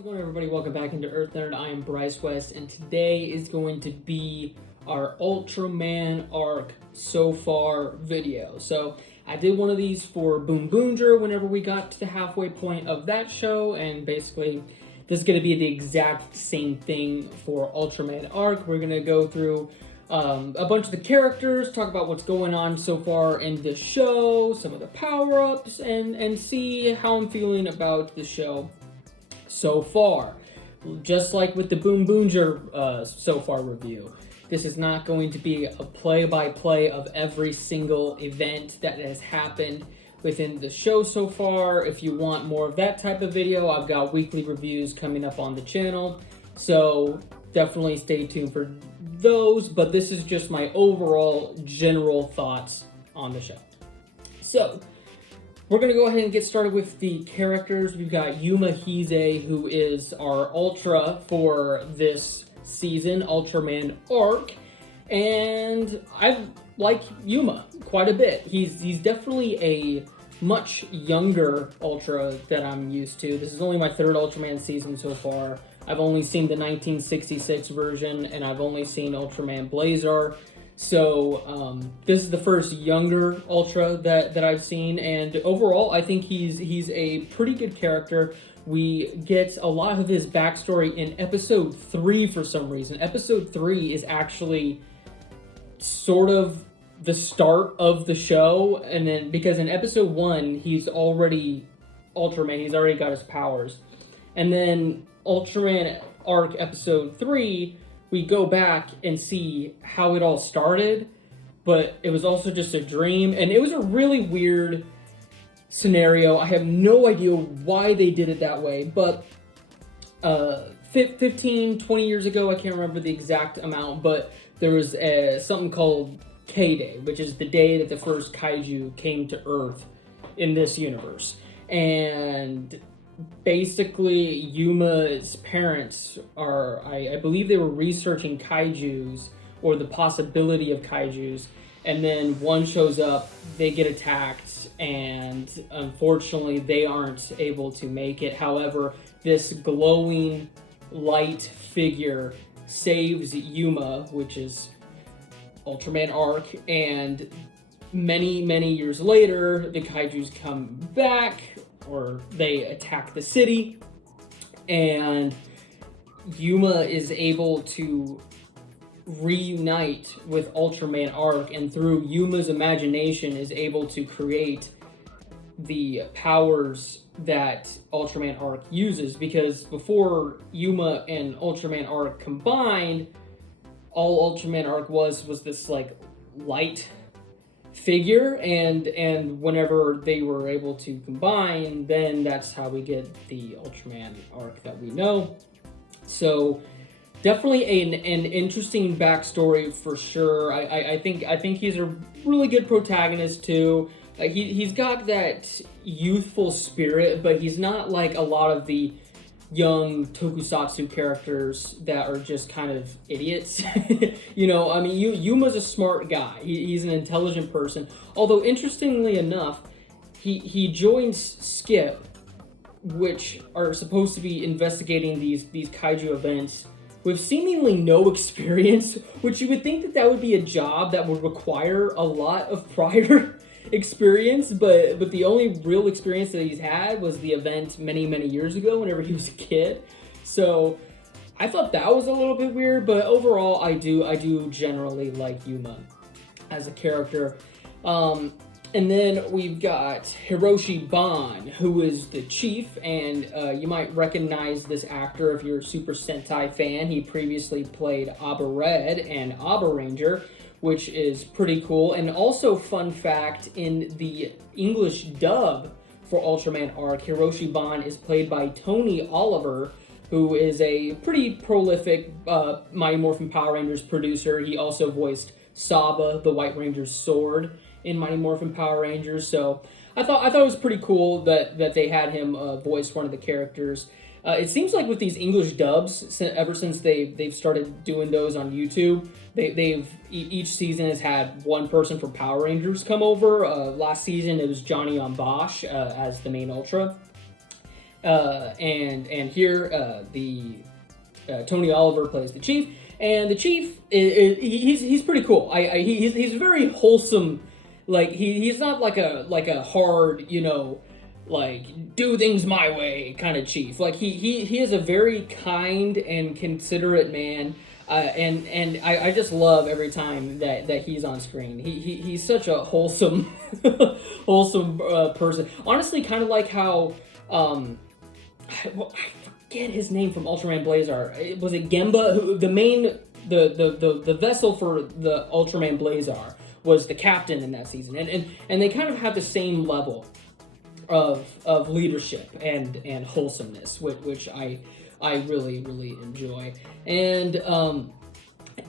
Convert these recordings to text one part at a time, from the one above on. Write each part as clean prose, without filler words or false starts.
How's it going, everybody? Welcome back into Earth Nerd. I am Bryce West, and today is going to be our Ultraman Arc so far video. So I did one of these for Boom Boonger whenever we got to the halfway point of that show, and basically this is going to be the exact same thing for Ultraman Arc. We're going to go through a bunch of the characters, talk about what's going on so far in the show, some of the power-ups, and see how I'm feeling about the show so far. Just like with the Boom Boonger so far review, this is not going to be a play-by-play of every single event that has happened within the show so far. If you want more of that type of video, I've got weekly reviews coming up on the channel, so definitely stay tuned for those, but this is just my overall general thoughts on the show. So we're going to go ahead and get started with the characters. We've got Yuma, who is our Ultra for this season, Ultraman Arc, and I like Yuma quite a bit. He's definitely a much younger Ultra than I'm used to. This is only my third Ultraman season so far. I've only seen the 1966 version, and I've only seen Ultraman Blazar. So this is the first younger Ultra that I've seen, and overall I think he's a pretty good character. We get a lot of his backstory in episode 3 for some reason. Episode 3 is actually sort of the start of the show, and then because in episode 1 he's already Ultraman, he's already got his powers, and then Ultraman Arc episode 3 we go back and see how it all started, but it was also just a dream, and it was a really weird scenario. I have no idea why they did it that way, but 15, 20 years ago, I can't remember the exact amount, but there was something called K-Day, which is the day that the first Kaiju came to Earth in this universe, and basically Yuma's parents are, I believe they were researching Kaijus, or the possibility of Kaijus, and then one shows up, they get attacked, and unfortunately they aren't able to make it. However, this glowing light figure saves Yuma, which is Ultraman Arc, and many years later the Kaijus come back, or they attack the city, and Yuma is able to reunite with Ultraman Arc, and through Yuma's imagination is able to create the powers that Ultraman Arc uses, because before Yuma and Ultraman Arc combined, all Ultraman Arc was this like light figure, and whenever they were able to combine, then that's how we get the Ultraman Arc that we know. So definitely an interesting backstory for sure. I think he's a really good protagonist too. He's got that youthful spirit, but he's not like a lot of the young tokusatsu characters that are just kind of idiots. You know, I mean, Yuma's a smart guy. He's an intelligent person. Although, interestingly enough, he joins Skip, which are supposed to be investigating these kaiju events, with seemingly no experience, which you would think that would be a job that would require a lot of prior experience, but the only real experience that he's had was the event many years ago whenever he was a kid. So I thought that was a little bit weird, but overall I do generally like Yuma as a character. And then we've got Hiroshi Ban, who is the chief, and you might recognize this actor if you're a Super Sentai fan. He previously played Aba Red and Aba Ranger, which is pretty cool. And also, fun fact, in the English dub for Ultraman Arc, Hiroshi Ban is played by Tony Oliver, who is a pretty prolific Mighty Morphin Power Rangers producer. He also voiced Saba, the White Ranger's sword, in Mighty Morphin Power Rangers. So I thought it was pretty cool that they had him voice one of the characters. It seems like with these English dubs, ever since they've started doing those on YouTube, each season has had one person from Power Rangers come over. Last season it was Johnny on Bosch as the main Ultra. And here the Tony Oliver plays the chief, and the chief he's pretty cool. He's very wholesome. Like he's not like a hard, like do things my way kind of chief. Like he is a very kind and considerate man. And I just love every time that he's on screen. He's such a wholesome wholesome person. Honestly, kind of like how I forget his name from Ultraman Blazar. Was it Gemba? Who the vessel for the Ultraman Blazar was the captain in that season, and they kind of have the same level of leadership and wholesomeness, which I really enjoy. And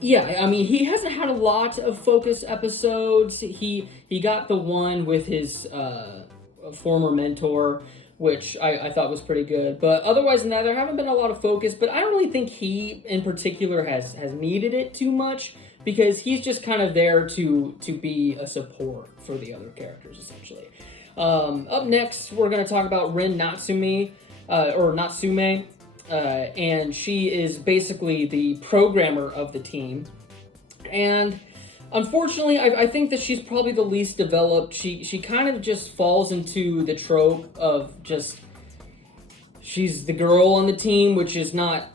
yeah, I mean, he hasn't had a lot of focus episodes. He got the one with his former mentor, which I thought was pretty good. But otherwise than that, there haven't been a lot of focus. But I don't really think he, in particular, has needed it too much, because he's just kind of there to be a support for the other characters, essentially. Up next, we're going to talk about Rin Natsume, and she is basically the programmer of the team. And unfortunately, I think that she's probably the least developed. She kind of just falls into the trope of just, she's the girl on the team, which is not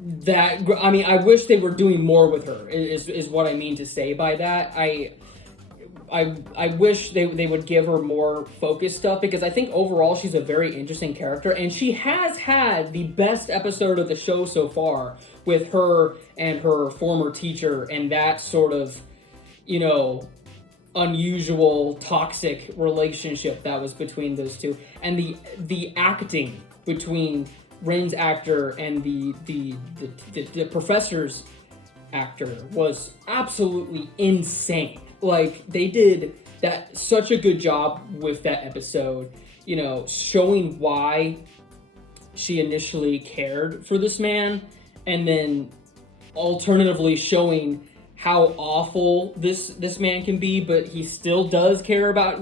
that, I mean, I wish they were doing more with her, is what I mean to say by that. I wish they would give her more focused stuff, because I think overall she's a very interesting character, and she has had the best episode of the show so far with her and her former teacher, and that sort of, unusual toxic relationship that was between those two, and the acting between Rin's actor and the professor's actor was absolutely insane. Like, they did such a good job with that episode, showing why she initially cared for this man, and then alternatively showing how awful this man can be, but he still does care about,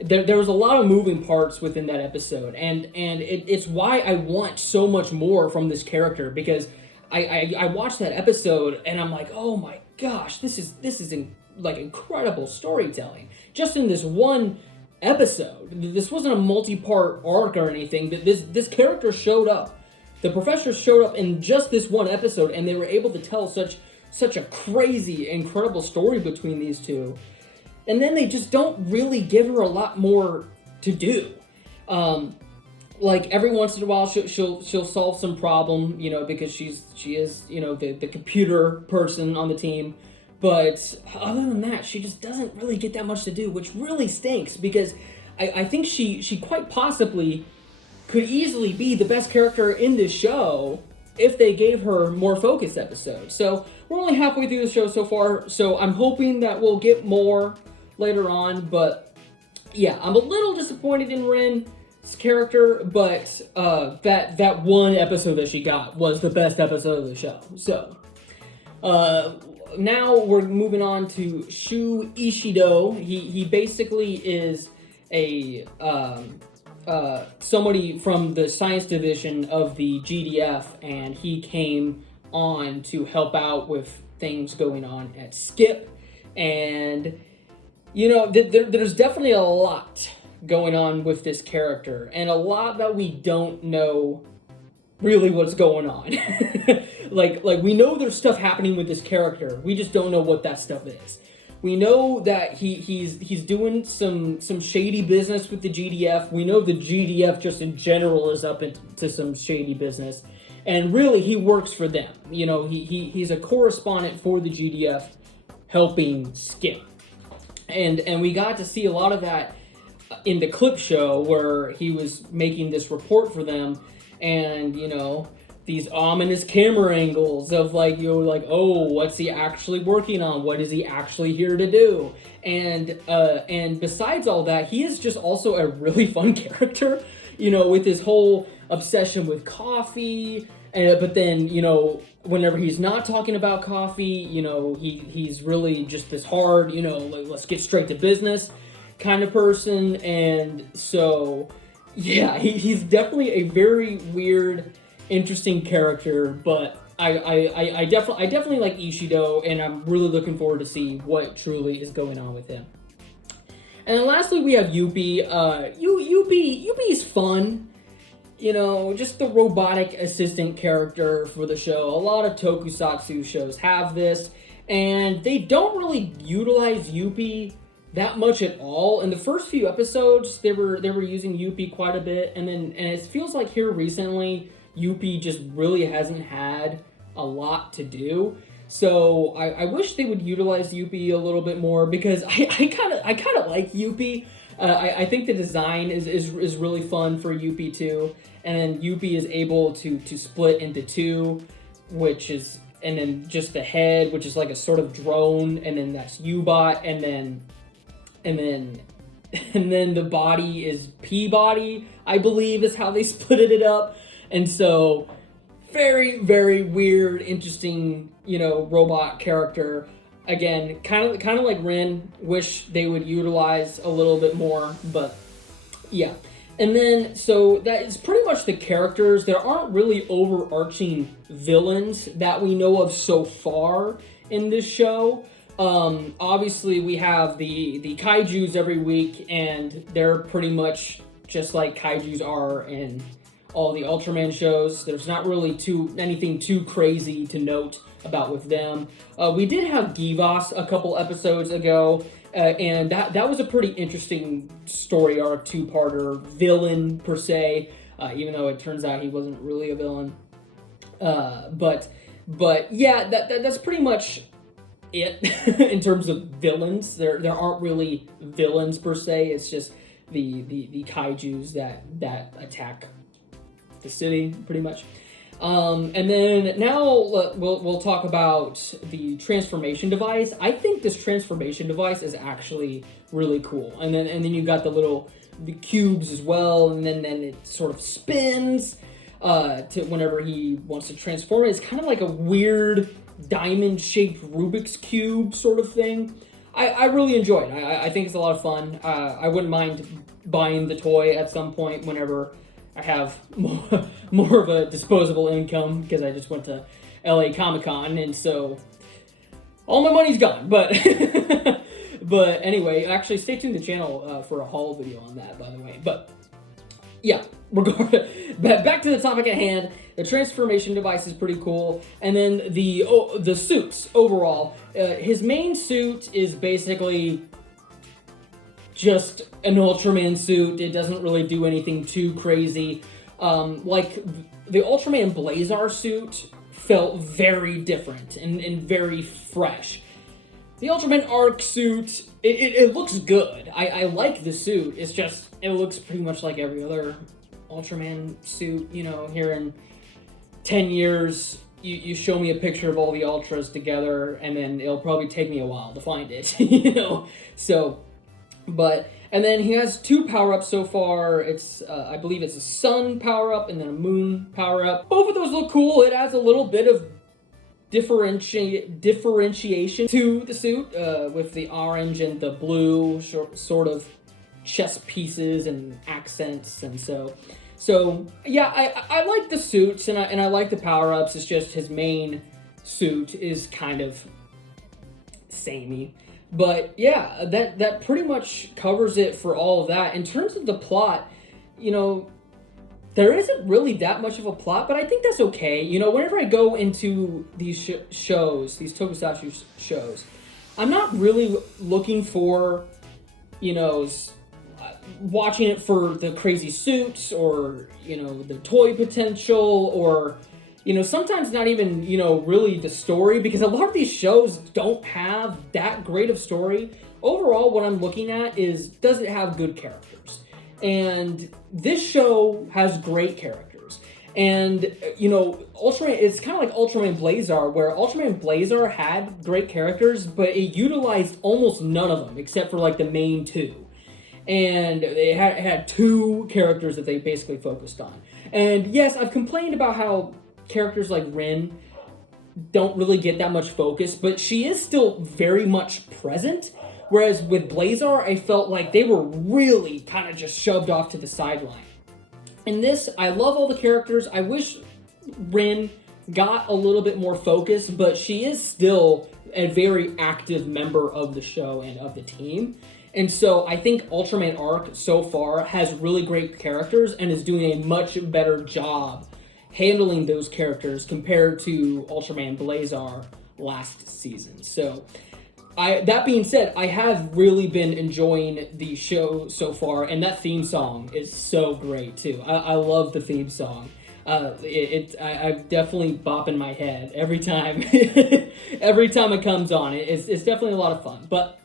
there was a lot of moving parts within that episode, and it's why I want so much more from this character, because I watched that episode and I'm like, oh my gosh, this is incredible storytelling just in this one episode. This wasn't a multi-part arc or anything. This character showed up. The professor showed up in just this one episode, and they were able to tell such a crazy, incredible story between these two. And then they just don't really give her a lot more to do. Like, every once in a while she'll solve some problem, because she is the computer person on the team. But other than that, she just doesn't really get that much to do, which really stinks, because I think she quite possibly could easily be the best character in this show if they gave her more focused episodes. So we're only halfway through the show so far, so I'm hoping that we'll get more later on. But yeah, I'm a little disappointed in Rin's character, but that one episode that she got was the best episode of the show. So now we're moving on to Shu Ishido. He basically is a somebody from the science division of the GDF, and he came on to help out with things going on at Skip. And there's definitely a lot going on with this character, and a lot that we don't know really what's going on. like we know there's stuff happening with this character, we just don't know what that stuff is. We know that he's doing some shady business with the GDF. We know the GDF just in general is up into some shady business, and really he works for them. He's a correspondent for the GDF helping Skip, and we got to see a lot of that in the clip show where he was making this report for them. And these ominous camera angles of oh, what's he actually working on? What is he actually here to do? And besides all that, he is just also a really fun character, with his whole obsession with coffee. But then, whenever he's not talking about coffee, he's really just this hard, let's get straight to business kind of person. And so, Yeah, he's definitely a very weird, interesting character, but I definitely like Ishido, and I'm really looking forward to see what truly is going on with him. And then lastly, we have Yuppie. Yuppie is fun. You know, just the robotic assistant character for the show. A lot of tokusatsu shows have this, and they don't really utilize Yuppie that much at all. In the first few episodes, they were using Yuppie quite a bit, and it feels like here recently, Yuppie just really hasn't had a lot to do. So I wish they would utilize Yuppie a little bit more, because I kind of like Yuppie. I think the design is really fun for Yuppie too, and then Yuppie is able to split into two, and then just the head, which is like a sort of drone, and then that's U-Bot, and then the body is P-Body, I believe is how they split it up, and so very, very weird, interesting, robot character. Again, kind of like Rin. Wish they would utilize a little bit more, but yeah. And then, so that is pretty much the characters. There aren't really overarching villains that we know of so far in this show. Obviously, we have the Kaijus every week, and they're pretty much just like Kaijus are in all the Ultraman shows. There's not really anything too crazy to note about with them. We did have Givas a couple episodes ago, and that was a pretty interesting story arc, two-parter, villain per se, even though it turns out he wasn't really a villain. But yeah, that's pretty much it in terms of villains. There aren't really villains per se. It's just the Kaijus that attack the city, pretty much. And then now we'll talk about the transformation device. I think this transformation device is actually really cool. And then you got the cubes as well, and then it sort of spins to whenever he wants to transform it. It's kind of like a weird diamond-shaped Rubik's Cube sort of thing. I really enjoy it. I think it's a lot of fun. I wouldn't mind buying the toy at some point whenever I have more of a disposable income, because I just went to LA Comic-Con, and so all my money's gone. But but anyway, actually stay tuned to the channel for a haul video on that, by the way. But yeah, back to the topic at hand. The transformation device is pretty cool, and then the suits overall. His main suit is basically just an Ultraman suit. It doesn't really do anything too crazy. Like the Ultraman Blazar suit felt very different and very fresh. The Ultraman Arc suit, it looks good. I like the suit. It's just, it looks pretty much like every other Ultraman suit. Here in 10 years, you show me a picture of all the Ultras together, and then it'll probably take me a while to find it, So, and then he has two power-ups so far. It's, I believe it's a sun power-up and then a moon power-up. Both of those look cool. It adds a little bit of differentiation to the suit, with the orange and the blue sort of chest pieces and accents, and so yeah, I like the suits, and I like the power-ups. It's just his main suit is kind of samey. But yeah, that pretty much covers it for all of that. In terms of the plot, there isn't really that much of a plot, but I think that's okay. Whenever I go into these shows, these tokusatsu shows, I'm not really looking for, watching it for the crazy suits or, the toy potential, or sometimes not even, really the story, because a lot of these shows don't have that great of story. Overall, what I'm looking at is, does it have good characters? And this show has great characters. And, Ultraman, it's kind of like Ultraman Blazar, where Ultraman Blazar had great characters, but it utilized almost none of them, except for, the main two. And it had two characters that they basically focused on. And yes, I've complained about how characters like Rin don't really get that much focus, but she is still very much present. Whereas with Blazar, I felt like they were really kind of just shoved off to the sideline. in this, I love all the characters. I wish Rin got a little bit more focus, but she is still a very active member of the show and of the team. And so I think Ultraman Arc so far has really great characters and is doing a much better job handling those characters compared to Ultraman Blazar last season. So that being said, I have really been enjoying the show so far, and that theme song is so great too. I love the theme song. I'm definitely bopping my head every time, every time it comes on. It's definitely a lot of fun. But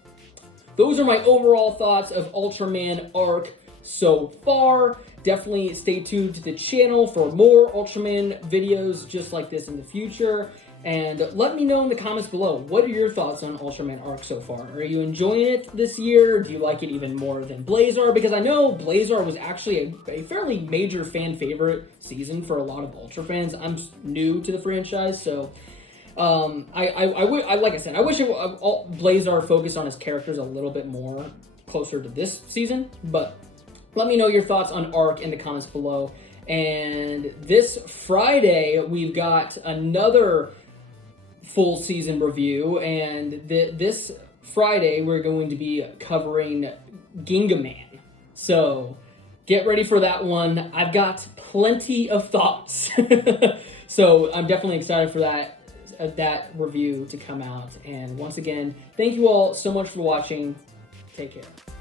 those are my overall thoughts of Ultraman Arc so far. Definitely stay tuned to the channel for more Ultraman videos just like this in the future. And let me know in the comments below, what are your thoughts on Ultraman Arc so far? Are you enjoying it this year? Do you like it even more than Blazar? Because I know Blazar was actually a fairly major fan favorite season for a lot of Ultra fans. I'm new to the franchise, so like I said, I wish Blazar focused on his characters a little bit more closer to this season. But let me know your thoughts on Arc in the comments below. And this Friday, we've got another full season review, and this Friday we're going to be covering Gingaman. So get ready for that one. I've got plenty of thoughts. So I'm definitely excited for that review to come out. And once again, thank you all so much for watching. Take care.